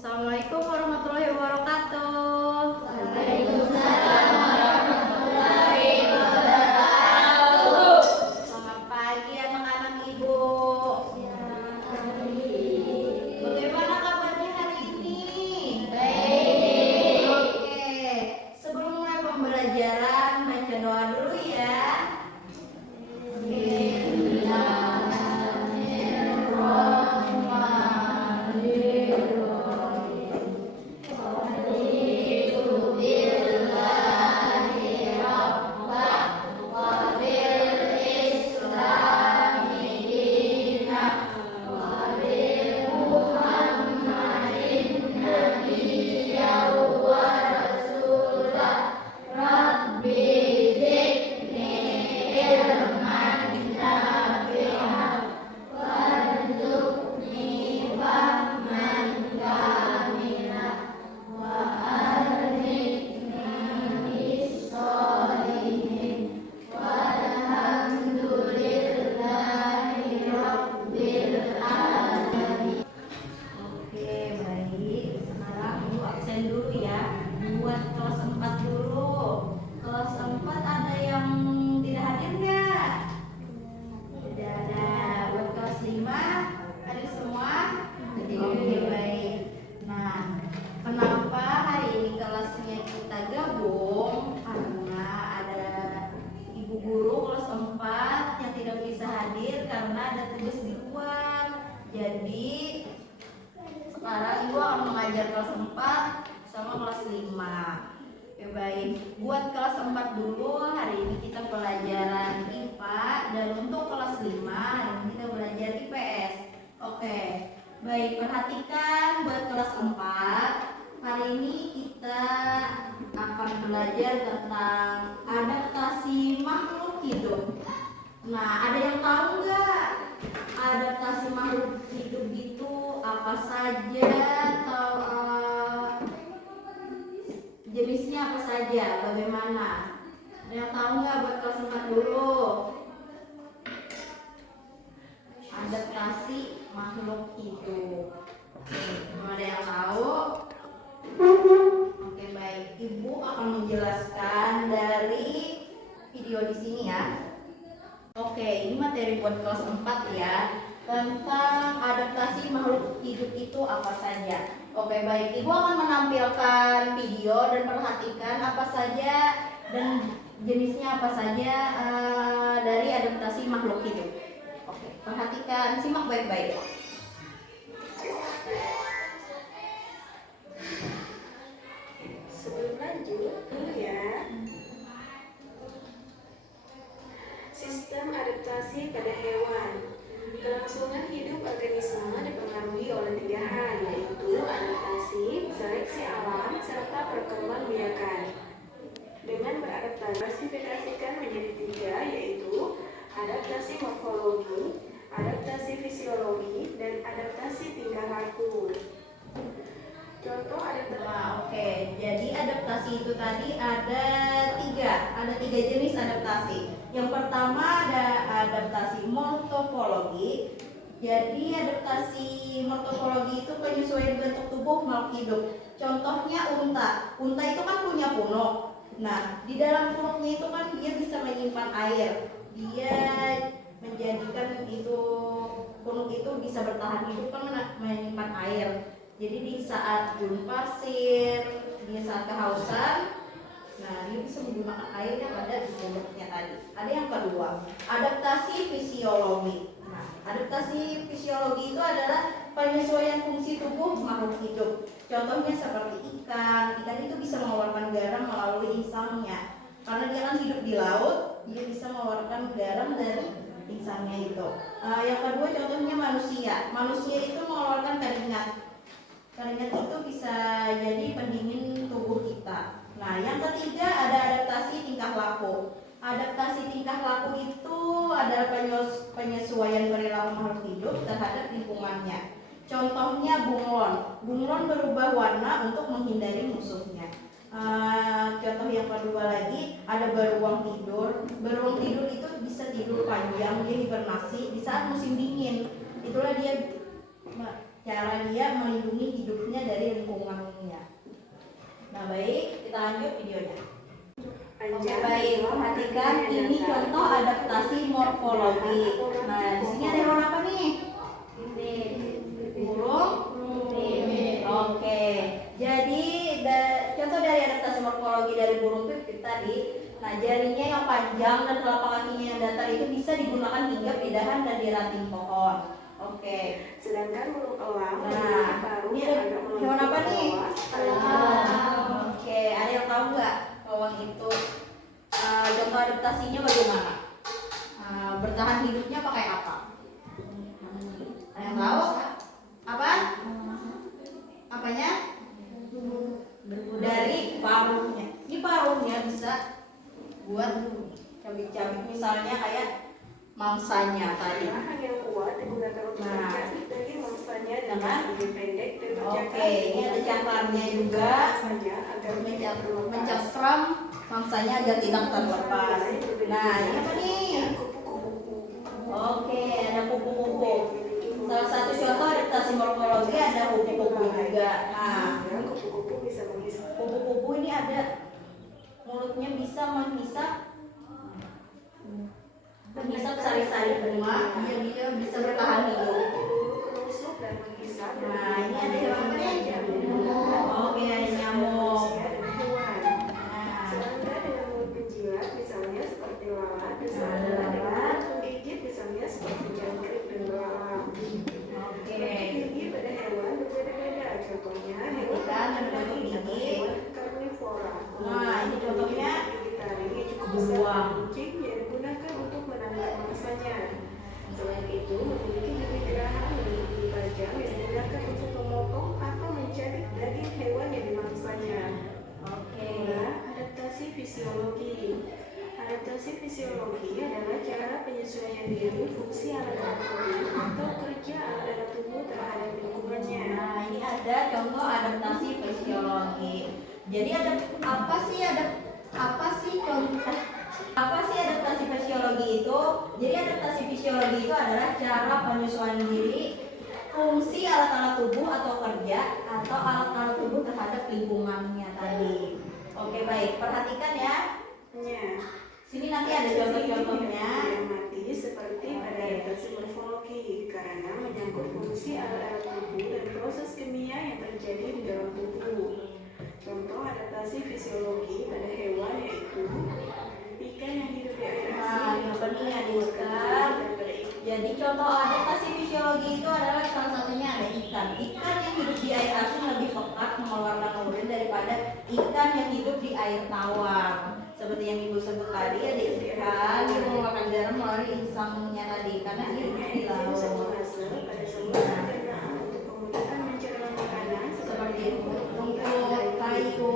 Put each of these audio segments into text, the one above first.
Assalamualaikum warahmatullahi wabarakatuh. Waalaikumsalam warahmatullahi wabarakatuh. Selamat pagi anak-anak ibu. Bagaimana kabarnya hari ini? Baik. Oke, sebelum mulai pembelajaran baca doa dulu ya. Oke, baik. Sekarang ibu absen dulu ya. Buat kelas 4 dulu. Kelas 4 ada yang tidak hadir nggak? Tidak ada. Buat kelas 5 hadir semua? Oke, baik. Nah, kenapa hari ini kelasnya kita gabung? Karena ada ibu guru kelas 4 yang tidak bisa hadir karena ada tugas di luar. Jadi sekarang ibu akan mengajar kelas 4 sama kelas 5. Oke, baik. Buat kelas 4 dulu, hari ini kita pelajaran IPA, dan untuk kelas 5 hari ini kita belajar IPS. Oke, baik, perhatikan buat kelas 4. Hari ini kita akan belajar tentang adaptasi makhluk hidup. Nah, ada yang tahu nggak adaptasi makhluk hidup itu apa saja, atau jenisnya apa saja, bagaimana? Ada yang tahu nggak buat kelas 4 dulu? Adaptasi makhluk hidup. Belum ada yang tahu? Oke, baik. Ibu akan menjelaskan dari video di sini ya. Oke, ini materi buat kelas 4 ya, tentang adaptasi makhluk hidup itu apa saja. Oke, baik. Ibu akan menampilkan video dan perhatikan apa saja dan jenisnya apa saja dari adaptasi makhluk hidup. Oke, perhatikan, simak baik-baik. Sebelum lanjut, dulu ya. Sistem adaptasi pada hewan. Kelangsungan hidup organisme dipengaruhi oleh 3 hal, yaitu adaptasi, seleksi alam, serta perkembangbiakan. Dengan beradaptasi, klasifikasikan menjadi 3, yaitu adaptasi morfologi, adaptasi fisiologi, dan adaptasi tingkah laku. Contoh adaptasi. Nah, oke. Jadi adaptasi itu tadi ada tiga jenis adaptasi. Yang pertama ada adaptasi morfologi. Jadi adaptasi morfologi itu penyesuaian bentuk tubuh makhluk hidup. Contohnya unta. Unta itu kan punya punuk. Nah, di dalam punuknya itu kan dia bisa menyimpan air. Dia menjadikan itu punuk itu bisa bertahan hidup kan menyimpan air. Jadi di saat gurun pasir, di saat kehausan, nah dia bisa menggunakan air yang ada di bentuknya tadi. Ada yang kedua, adaptasi fisiologi. Nah, adaptasi fisiologi itu adalah penyesuaian fungsi tubuh makhluk hidup. Contohnya seperti ikan. Ikan itu bisa mengeluarkan garam melalui insangnya. Karena dia kan hidup di laut, dia bisa mengeluarkan garam dari insangnya itu. Yang kedua contohnya manusia. Manusia itu mengeluarkan keringat. Keringat itu bisa jadi pendingin tubuh kita. Nah, yang ketiga ada adaptasi tingkah laku. Adaptasi tingkah laku itu adalah penyesuaian perilaku makhluk hidup terhadap lingkungannya. Contohnya bunglon. Bunglon berubah warna untuk menghindari musuhnya. Contoh yang kedua lagi ada beruang tidur. Beruang tidur itu bisa tidur panjang, dia hibernasi di saat musim dingin. Itulah dia cara dia melindungi hidupnya dari Nah, baik, kita lanjut videonya. Oke, Panjang, baik, perhatikan ini contoh adaptasi morfologi. Nah, di sini ada hewan apa nih? Burung. Oke, jadi contoh dari adaptasi morfologi dari burung pipit tadi. Nah, jarinya yang panjang dan telapak kakinya yang datar itu bisa digunakan hinggap di dahan dan di ranting pohon. Oke. Sedangkan burung elang Nah, memiliki paruh ini yang agak hewan melengkung apa ke nih? bawah. Oke, ada yang tahu nggak bawang itu contoh adaptasinya bagaimana? Bertahan hidupnya pakai apa? Ada yang tahu? Apa? Apanya? Dari paruhnya. Ini paruhnya bisa buat cabik-cabik, misalnya kayak mangsanya tadi. Dahan yang kuat digunakan untuk Nah. mencabik daging mangsanya Nah. dengan gigi pendek dan Oke, ini ada cangkangnya juga saja agar tidak terlepas. mencengkram mangsanya agar tidak terlepas. Nah, ini apa nih? Kupu-kupu. Oke, ada kupu-kupu. Salah satu contoh adaptasi morfologi ada kupu-kupu juga. Nah, Kupu-kupu bisa menghisap. kupu-kupu ini ada mulutnya bisa menghisap sari-sari bunga, dia bisa bertahan hidup. Menusuk dan menghisap. Nah, ini ada hewan apa nih? Oke, ada nyamuk. Nah, Serangga dengan mulut penjilat misalnya seperti lalat, dan serangga Lalat. dengan mulut penggigit misalnya seperti jangkrik dan belalang. oke. Gigi pada hewan berbeda-beda. Contohnya hewan Ikan yang berbentuk atau gigi. hewan karnivora. Nah, ini contohnya Gigi taring yang cukup besar beruang. dan kucing yang digunakan untuk menangkap mangsanya. Selain itu, memiliki gigi geraham dan gigi tajam yang digunakan untuk memotong atau mencabik daging hewan yang dimangsanya. Oke. Adaptasi fisiologi. Adaptasi fisiologi adalah cara penyesuaian diri fungsi alat-alat tubuh atau kerja alat-alat tubuh terhadap lingkungannya. Nah, ini ada contoh adaptasi fisiologi. Jadi ada apa sih contoh apa sih adaptasi fisiologi itu? Jadi adaptasi fisiologi itu adalah cara penyesuaian diri fungsi alat-alat tubuh atau kerja atau alat-alat tubuh terhadap lingkungannya tadi. Oke, baik, perhatikan ya. Sini nanti ada contoh-contohnya. Yang mati seperti pada adaptasi morfologi karena menyangkut fungsi alat-alat tubuh dan proses kimia yang terjadi di dalam tubuh. Contoh adaptasi fisiologi pada hewan yaitu ikan yang hidup di air Nah, asin. yang penting ada ikan. Jadi contoh adaptasi fisiologi itu adalah salah satunya ada ikan. Ikan yang hidup di air asin lebih pekat mengeluarkan urin daripada ikan yang hidup di air tawar. Seperti yang Ibu sebut tadi, ada ikan yang mengeluarkan garam melalui insangnya tadi karena dia hidup di laut. Pada semua pencernaan untuk kemudahan mencerna makanan Seperti rumput, kayu.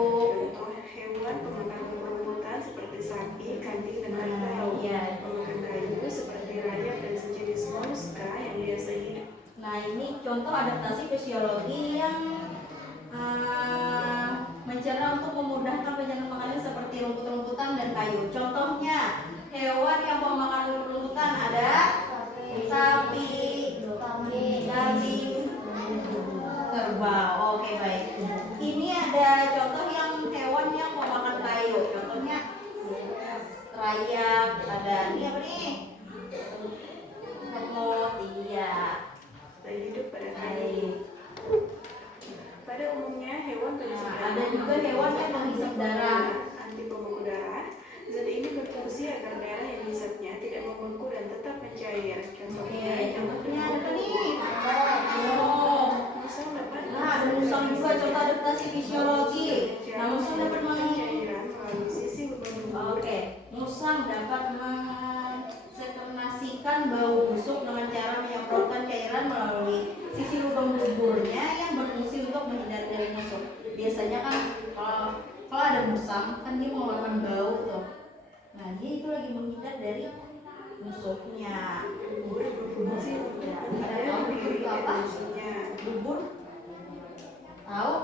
contoh hewan pemakan rumput-rumputan seperti sapi, kambing, dan Nah, kerbau. iya. Pemakan kayu seperti rayap dan sejenis moluska yang biasa hidup. Nah, ini contoh adaptasi fisiologi yang mencerna untuk memudahkan pencernaan makanan seperti rumput-rumputan dan kayu. Contohnya, hewan yang memakan rumput-rumputan ada sapi, kambing, kerbau. Oke, baik. Ini ada contoh yang hewan yang memakan kayu. Contohnya rayap, ada ini apa nih? Semut, iya. Dan hidup pada kayu. Baik. Pada umumnya hewan penghisap Nah, darah ada juga hewan yang menghisap darah. anti pembekuan darah. Zat ini berfungsi agar darah yang dihisapnya tidak membeku dan tetap mencair. Oke, contohnya ada apa nih? Musang dapat Nah, ada musang juga contoh adaptasi fisiologi. Nah, musang dapat cairan melalui sisi lubang dubur. Oke, musang dapat mensekretasikan bau busuk dengan cara menyemprotkan cairan melalui sisi lubang duburnya yang berfungsi untuk menghindari dari musuh. Biasanya kan kalau ada musang kan dia mengeluarkan bau tuh. Nah, dia itu lagi menghindar dari musuhnya. Dubur berfungsi untuk Ya, ada menghindari tahu diri dubur itu dari apa? musuhnya. Dubur? Tahu?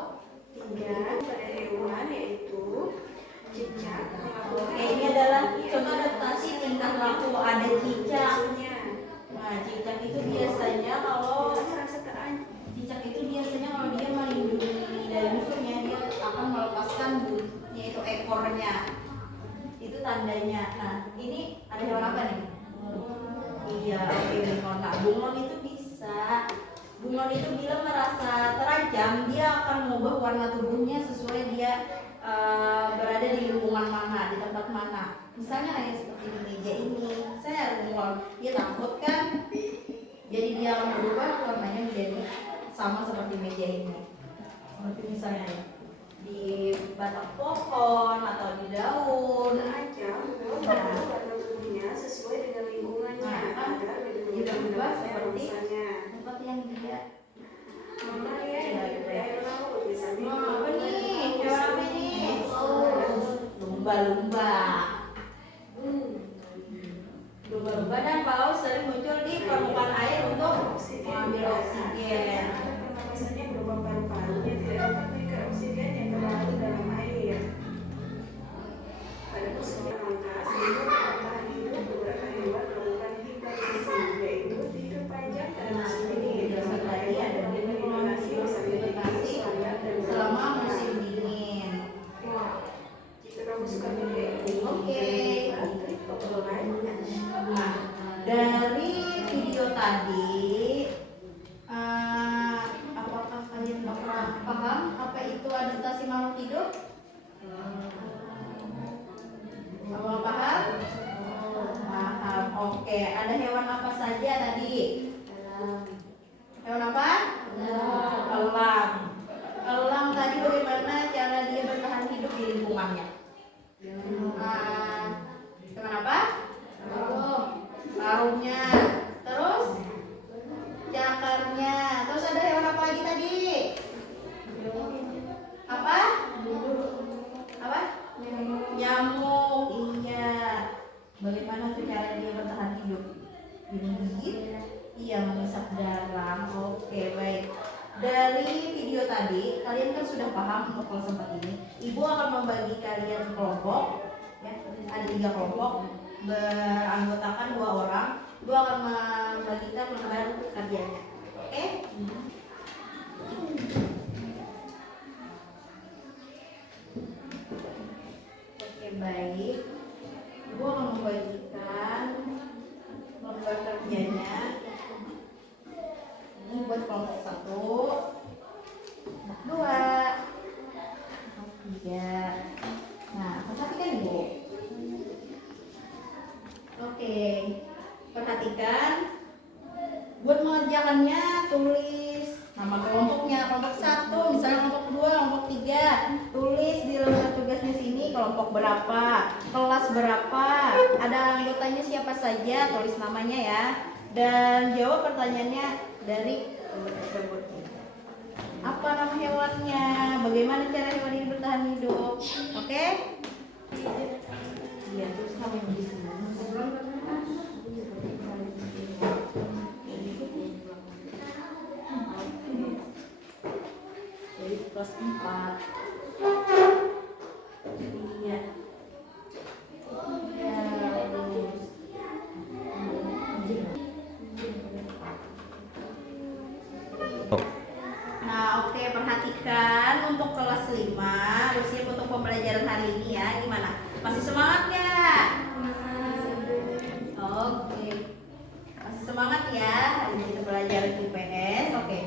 3. Pada hewan yaitu cicak melakukan Oke, ini adalah contoh adaptasi tingkah laku. Ada cicak. musuhnya. Nah, cicak itu biasanya kalau Merasa terancam. cicak itu biasanya kalau dia melindungi dari musuhnya, dia akan melepaskan jam dia akan mengubah warna tubuhnya sesuai dia berada di lingkungan mana, di tempat mana. Misalnya kayak seperti di meja ini, saya dia takut kan, jadi dia akan berubah warnanya menjadi sama seperti meja ini. Seperti misalnya ya, di batang pohon atau di daun. aja membuat warna tubuhnya sesuai dengan lingkungannya agar lebih Dia mudah berubah mendapatkan seperti rasanya. tempat yang dia. Mana ya yang daerah laut misalnya. Apa nih? Hewan apa nih? Lumba-lumba. Lumba-lumba dan paus sering muncul di permukaan air untuk mengambil oksigen. Pernapasannya berupa paru-paru yang tidak dapat mengikat oksigen yang terlarut dalam air. Pada musim langka, sehingga bertahan hidup beberapa hewan melakukan hibernasi, yaitu tidur panjang pada musim dingin. Dasar tadi ada Hibernasi sambil hibernasi selama musim dingin. Jika kamu suka video ini, Oke. klik tombol like dan share. Nah, dari video tadi, apakah kalian paham apa itu adaptasi makhluk hidup? Apa paham? Paham. Oke, ada hewan apa saja tadi? Hewan apa? Elang. Elang tadi bagaimana cara dia bertahan hidup di lingkungannya? Hewan apa? Paruhnya. Terus cakarnya. Terus ada hewan apa lagi tadi? Apa? Apa? Nyamuk. Iya. Bagaimana tuh cara dia bertahan hidup? Digigit? Iya, mengisap darah. Oke, baik. Dari video tadi, kalian kan sudah paham untuk hal seperti ini. Ibu akan membagi kalian kelompok, ya, ada 3 kelompok beranggotakan 2 orang. Ibu akan membagikan lembar kerjanya. Oke? Oke, baik. Ibu akan membagikan lembar kerjanya. Ini buat kelompok 1, 2, 3. Nah, perhatikan Ibu. Oke, perhatikan. Buat mengerjakannya tulis nama kelompoknya. Kelompok 1, misalnya kelompok 2, kelompok 3. Tulis di lembar tugasnya sini kelompok berapa, kelas berapa, ada anggotanya siapa saja, tulis namanya ya. Dan jawab pertanyaannya dari tersebut. Apa nama hewannya? Bagaimana cara hewan ini bertahan hidup? Oke? Iya, terus namanya di sini. Jadi kelas 4. Iya. Nah, oke, perhatikan untuk kelas 5, usia untuk pembelajaran hari ini ya. Gimana? Masih semangat nggak? Oke. Masih semangat ya hari ini kita belajar IPS. Oke.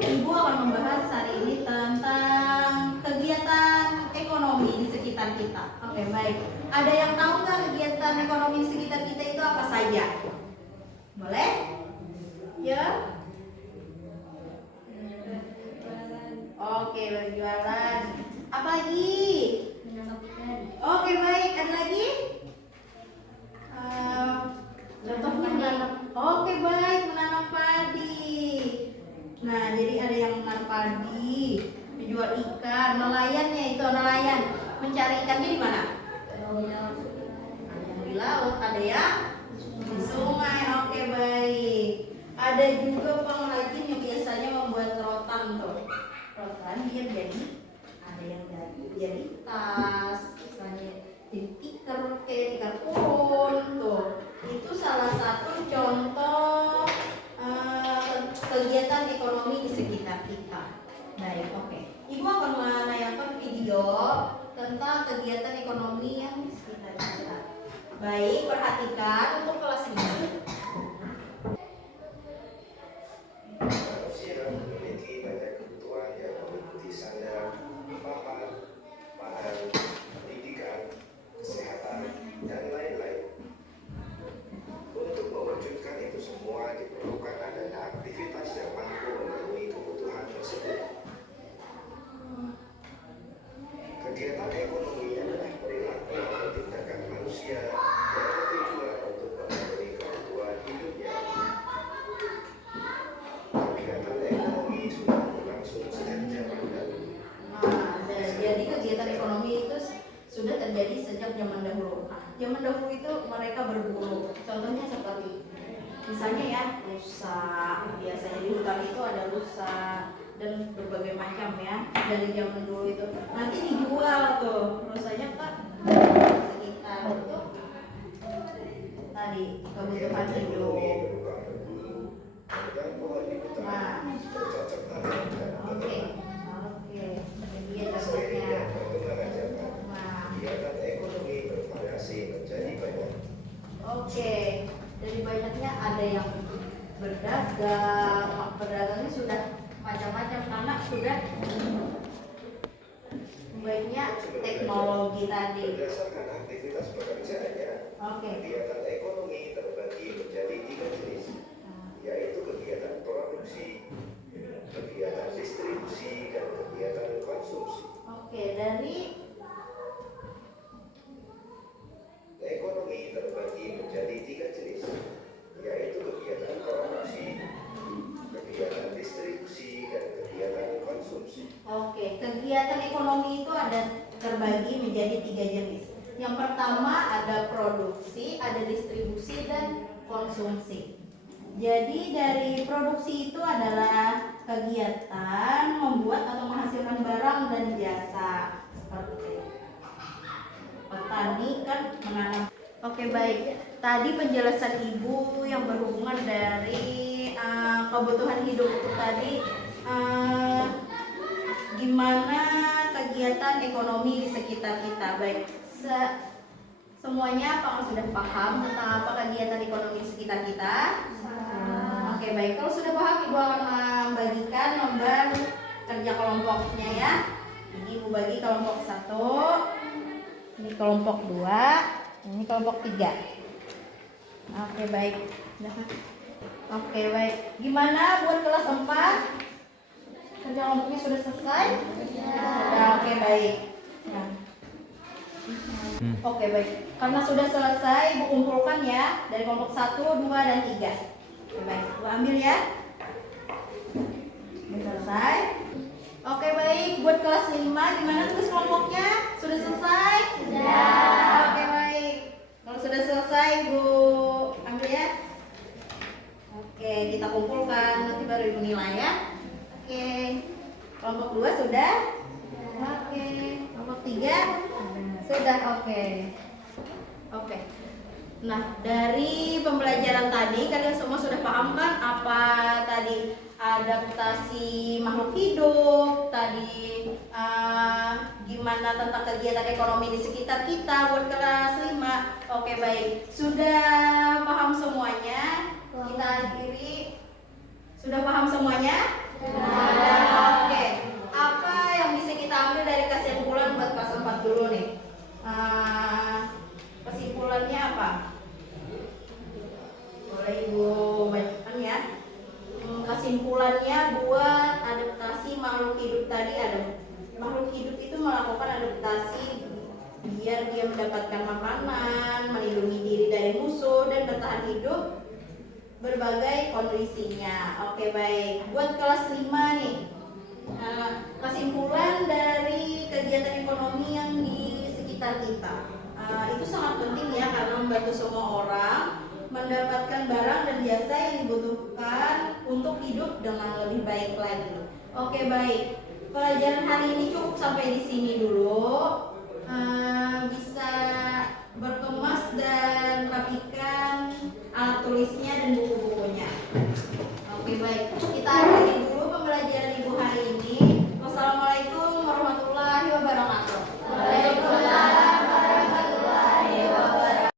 Ibu akan membahas hari ini tentang kegiatan ekonomi di sekitar kita. Oke, baik. Ada yang tahu nggak kegiatan ekonomi di sekitar kita itu apa saja? Boleh? Ya? Oke, berjualan. Apa lagi? Oke, baik. Ada lagi? Contohnya menanam. Oke, baik, menanam padi. Nah, jadi ada yang menanam padi, menjual ikan, nelayannya itu nelayan. Mencari ikannya di mana? Ada yang di laut, ada yang di sungai. Oke, baik. Ada juga pengrajin yang biasanya membuat rotan tuh. Rotan dia jadi, ada yang jadi tas, misalnya jadi tikar pun tuh. Itu salah satu contoh kegiatan ekonomi di sekitar kita. Baik, oke. Ibu akan menayangkan video tentang kegiatan ekonomi yang di sekitar kita. Baik, perhatikan untuk kelas ini. Manusia memiliki banyak kebutuhan zaman dahulu itu mereka berburu. Contohnya seperti misalnya ya rusa, biasanya di hutan itu ada rusa dan berbagai macam ya dari zaman dulu itu. Nanti dijual tuh rusanya ke sekitar itu tadi kebutuhan hidup. Nah, oke, jadi ya contohnya. Oke, dari banyaknya ada yang berdagang, pedagangnya sudah macam-macam karena sudah banyak teknologi tadi. Berdasarkan aktivitas pekerjaannya, Oke. kegiatan ekonomi terbagi menjadi 3 jenis, yaitu kegiatan produksi, kegiatan distribusi, dan kegiatan konsumsi. Oke, dari Ekonomi terbagi menjadi 3 jenis, yaitu kegiatan produksi, kegiatan distribusi, dan kegiatan konsumsi. Oke, kegiatan ekonomi itu ada terbagi menjadi 3 jenis. Yang pertama ada produksi, ada distribusi, dan konsumsi. Jadi dari produksi itu adalah kegiatan membuat atau menghasilkan barang dan jasa seperti petani kan menanam. Oke, baik. Tadi penjelasan Ibu yang berhubungan dari kebutuhan hidup itu tadi gimana kegiatan ekonomi di sekitar kita. Baik, semuanya apakah sudah paham tentang apa kegiatan ekonomi di sekitar kita? Oke, baik. Kalau sudah paham, Ibu akan membagikan lembar kerja kelompoknya ya. Ini Ibu bagi kelompok 1, ini kelompok 2, ini kelompok 3. Oke, baik. Oke, baik. Gimana buat kelas 4? Kerja kelompoknya sudah selesai? Ya, oke, baik. Ya. Oke, baik. Karena sudah selesai, Ibu kumpulkan ya dari kelompok 1, 2, dan 3. Oke, baik. Ibu ambil ya. Sudah selesai. Oke, baik. Buat kelas 5, gimana tugas kelompoknya? Sudah selesai? Sudah. Oke, baik. Kalau sudah selesai, Ibu ambil ya. Oke, kita kumpulkan. Nanti baru Ibu nilai ya. Oke. Kelompok 2 sudah? Oke. Kelompok 3? Sudah, oke. Oke. Nah, dari pembelajaran tadi kalian semua sudah paham kan apa tadi adaptasi makhluk hidup, tadi gimana tentang kegiatan ekonomi di sekitar kita buat kelas 5. Oke, baik. Sudah paham semuanya? Kita akhiri. Sudah paham semuanya? Sudah. Oke. Apa yang bisa kita ambil dari kesimpulan buat kelas 4 dulu nih? Kesimpulannya apa? Boleh Ibu bacakan ya. Kesimpulannya buat adaptasi makhluk hidup tadi ada makhluk hidup itu melakukan adaptasi biar dia mendapatkan makanan, melindungi diri dari musuh dan bertahan hidup berbagai kondisinya. Oke, baik. Buat kelas 5 nih. Kesimpulan dari kegiatan ekonomi yang di sekitar kita. Itu sangat penting ya karena membantu semua orang mendapatkan barang dan jasa yang dibutuhkan untuk hidup dengan lebih baik lagi. Oke, baik. Pelajaran hari ini cukup sampai di sini dulu. Bisa berkemas dan rapikan alat tulisnya dan buku